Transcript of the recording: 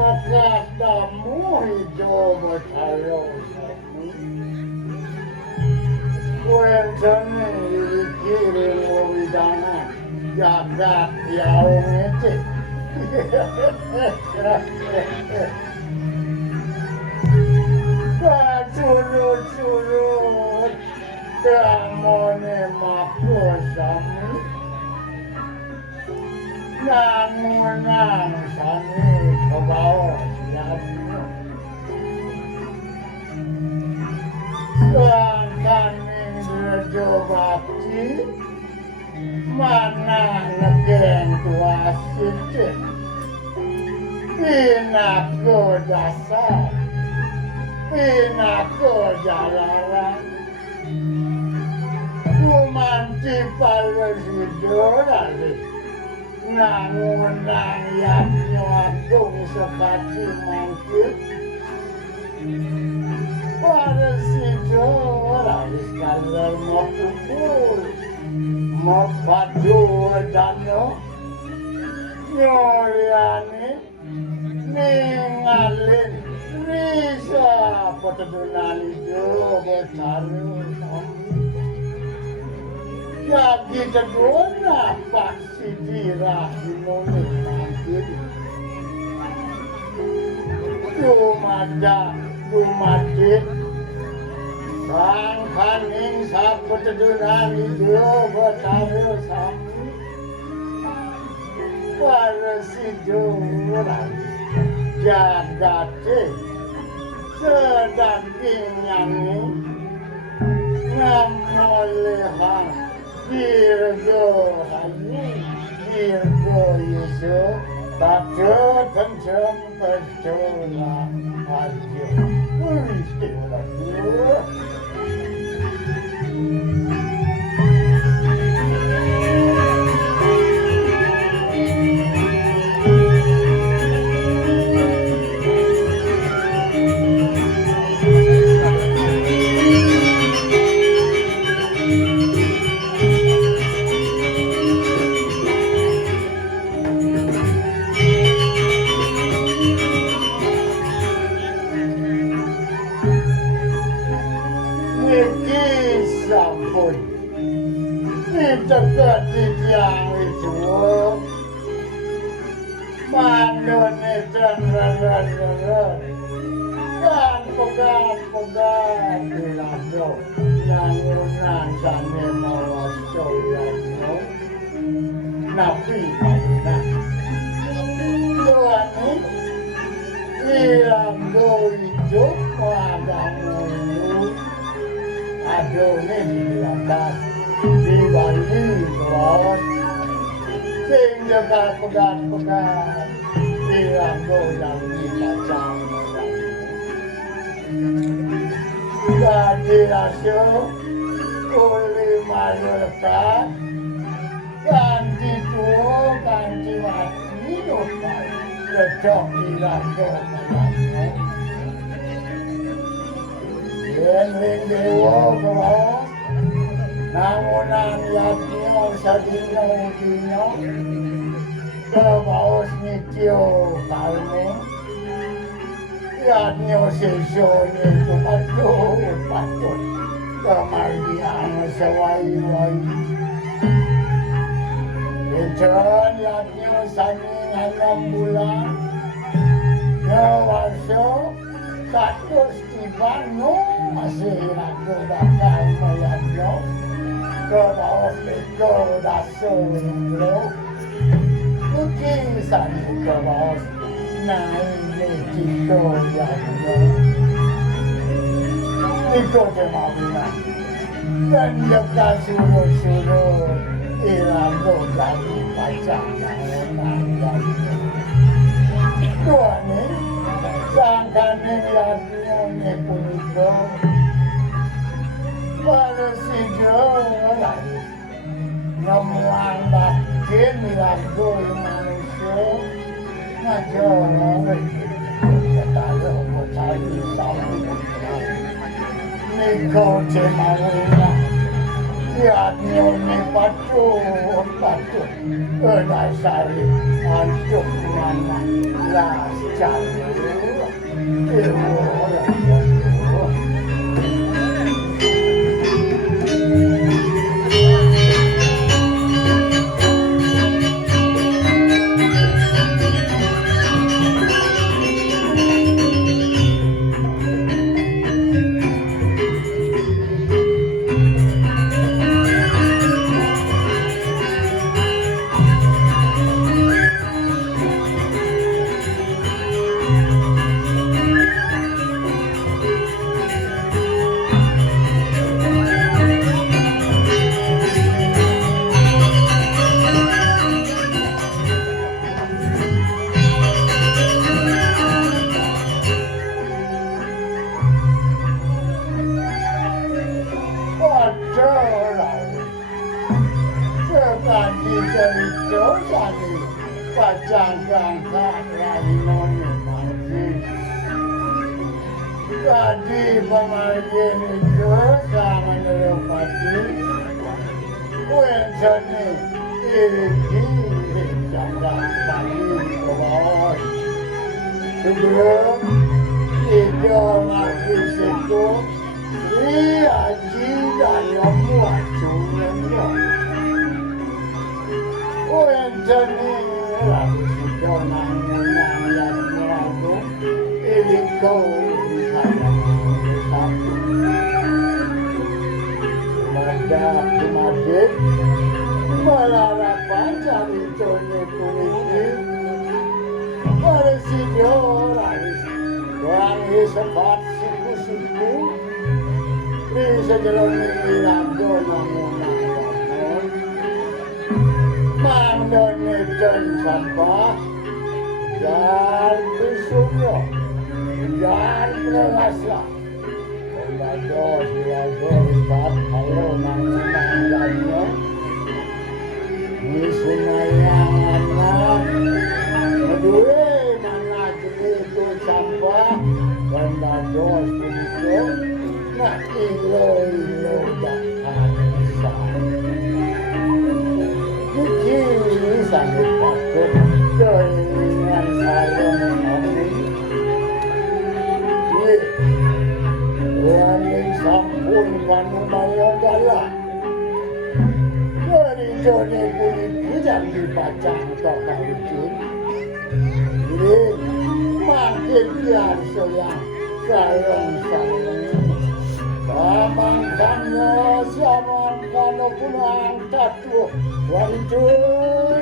Makadamu hidup tayo samu. Kuwentane ikirin wawidana jagat yaong ete. Surut-surut damone makosamu. Nangunang sani kebawa siapnya. Suakaning rejo bakti mana negeng tuasit. Pinako dasar, pinako jalaran. Kumanti palesidoran. Nangunang yanyo agung sepati mangkit. Para sidoran sekalian mapukul, mapadu dano, nyoryani, ningalin, risa patadunani jo botaru sambil. Yagi jadona paksi dirah dinoni mangkir. Dumadit, sangkaning sapatadunan itu bertaruh sambil. Para siduran jagate sedang ingani ngamolehan. Virgo hayu, Virgo Yesu, batu kencang percola aja. Istilah. Dekat di tiang itu mandun dan rara-rara dan pegat-pegat di lado nangunan sane mawas coyano napi mana tuani ilang do hidup padang adone di atas di Bali terus sehingga pegat-pegat hilang godang di kacang jadi rasio oleh masyarakat ganti tua ganti mati dosa lecok hilang godang yang dewa keras nangunan yatnya sadino kino kebaos nikyo kalme yatnya sesone itu patut kemargian sewai-wai kecan yatnya sani 6 bulan nyawaso satu stibano masih ragu bakal melihatnya ke bawah ke dasar lo lukisan ke bawah naik itu yang itu cemabungan dan dia kasih suruh irago jadi pacaran dua nih sangkane lihatnya nih punya pada si Jawa ngamuan batin irago manusia ngajar kata lo mau cari sama Niko cemawina lihatnya nih patut dasari hancur mana las chalur, Tadi pemain itu sama Neropati, Wensani ini jangan tadi ke bawah. Sebelum itu masih situ, Sri Haji dan yang buat cumanya. Wensani lalu situ nang yang melalu, ini kau. Kumadit melarapan cari conye kulit Marisidio raris Wangi sepat siku-siku Bisa jeloni ilamdo namunang namun Mangdone dan sampah Dan bisumyo Dan pengasah Dos empat kalau nang-nang ini sunayang anak kedua mana itu sampah dan dos begitu nak ilo bahkan ini sangat patut dengan saya Yang sampun panumayan dalah dari jone kulit hijau dipacang toka wujud ini makin biar soyang sayang samangkannya samangkano punang tatu wujud